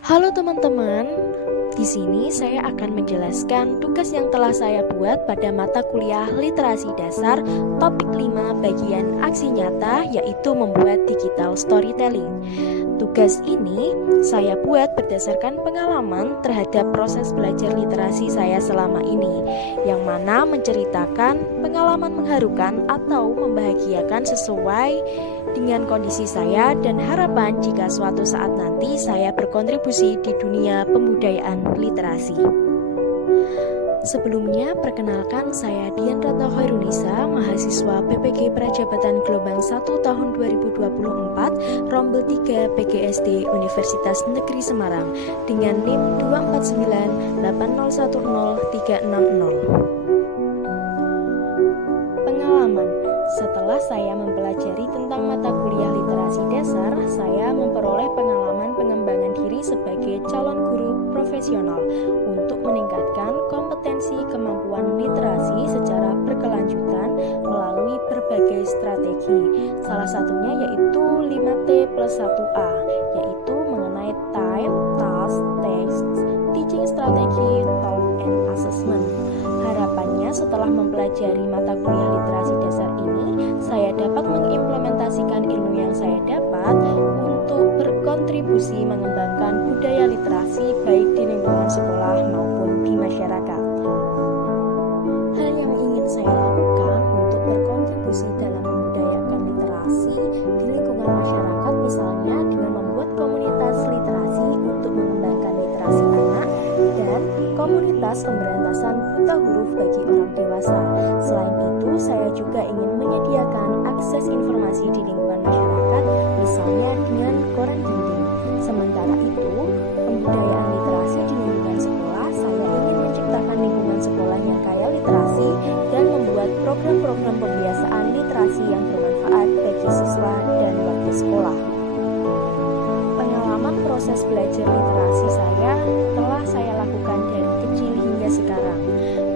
Halo teman-teman, di sini saya akan menjelaskan tugas yang telah saya buat pada mata kuliah Literasi Dasar topik 5 bagian aksi nyata, yaitu membuat digital storytelling. Tugas ini saya buat berdasarkan pengalaman terhadap proses belajar literasi saya selama ini, yang mana menceritakan pengalaman mengharukan atau membahagiakan sesuai dengan kondisi saya dan harapan jika suatu saat nanti saya berkontribusi di dunia pembudayaan literasi. Sebelumnya, perkenalkan saya Dian Ratna Khairunisa, mahasiswa PPG Prajabatan Gelombang 1 tahun 2024, Rombel 3 PGSD Universitas Negeri Semarang dengan NIM 24980103660. Pengalaman. Setelah saya mempelajari tentang mata kuliah literasi dasar, saya memperoleh pengalaman pengembangan diri sebagai calon guru profesional untuk meningkatkan kompetensi kemampuan literasi secara berkelanjutan melalui berbagai strategi. Salah satunya yaitu 5T plus 1A, yaitu mengenai time, task, text, teaching strategy, talk, and assessment. Harapannya setelah mempelajari mata kuliah literasi dasar ini, saya dapat mengimplementasikan ilmu yang saya dapat untuk berkontribusi mengembangkan budaya literasi baik di lingkungan sekolah maupun di masyarakat. Hal yang ingin saya lakukan untuk berkontribusi dalam membudayakan literasi di lingkungan masyarakat, misalnya dengan membuat komunitas literasi untuk mengembangkan literasi anak dan komunitas pemberantasan buta huruf bagi orang dewasa. Selain itu, saya juga ingin menyediakan akses informasi di lingkungan masyarakat, misalnya dengan koran dinding. Sementara itu, pembudayaan literasi di lingkungan sekolah, saya ingin menciptakan lingkungan sekolah yang kaya literasi dan membuat program-program pembiasaan literasi yang bermanfaat bagi siswa dan warga sekolah. Pengalaman proses belajar literasi saya telah saya lakukan dari kecil hingga sekarang.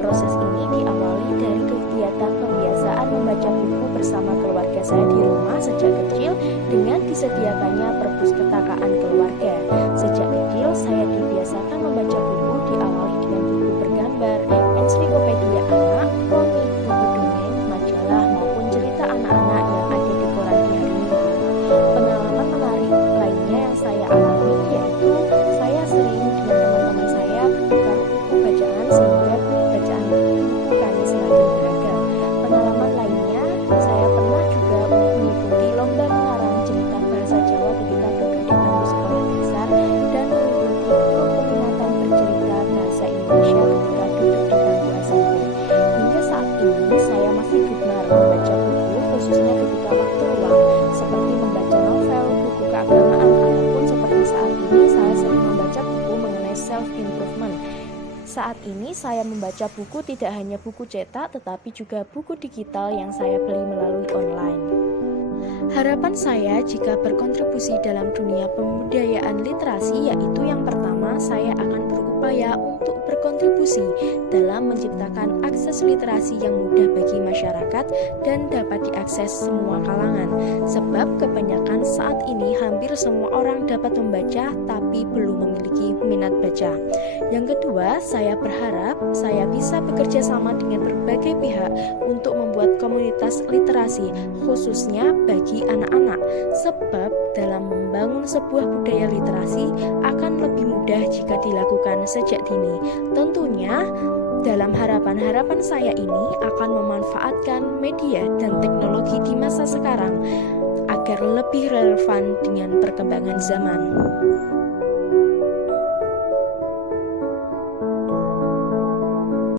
Proses ini diawali dari kegiatan pembiasaan membaca buku bersama keluarga saya di rumah sejak kecil dengan disediakannya perpustakaan keluarga. Sejak kecil saya dibiasakan membaca buku, diawali dengan buku bergambar, ensiklopedia anak, komik, buku dongeng, majalah maupun cerita anak-anak yang ada di koran di hari Minggu. Pengalaman menarik lainnya yang saya alami yaitu saya sering dengan teman-teman saya bertukar buku bacaan sehingga bacaan buku kami semakin beragam. Pengalaman lainnya, saya pernah juga mengikuti lomba mengarang cerita bahasa Jawa ketika duduk di bangku sekolah dasar dan mengikuti grup peminatan bercerita bahasa Indonesia ketika duduk di bangku SMP. Hingga saat ini saya masih gemar membaca buku, khususnya ketika waktu luang, seperti membaca novel, buku keagamaan, ataupun seperti saat ini saya sering membaca buku mengenai self-improvement. Saat ini saya membaca buku tidak hanya buku cetak, tetapi juga buku digital yang saya beli melalui online. Harapan saya jika berkontribusi dalam dunia pembudayaan literasi yaitu yang pertama, saya akan berupaya untuk berkontribusi dalam menciptakan akses literasi yang mudah bagi masyarakat dan dapat diakses semua kalangan. Sebab kebanyakan saat ini hampir semua orang dapat membaca tapi belum memiliki minat baca. Yang kedua, saya berharap saya bisa bekerja sama dengan berbagai pihak untuk membuat komunitas literasi khususnya bagi anak-anak, sebab dalam membangun sebuah budaya literasi akan lebih mudah jika dilakukan sejak dini. Tentunya dalam harapan-harapan saya ini akan memanfaatkan media dan teknologi di masa sekarang agar lebih relevan dengan perkembangan zaman.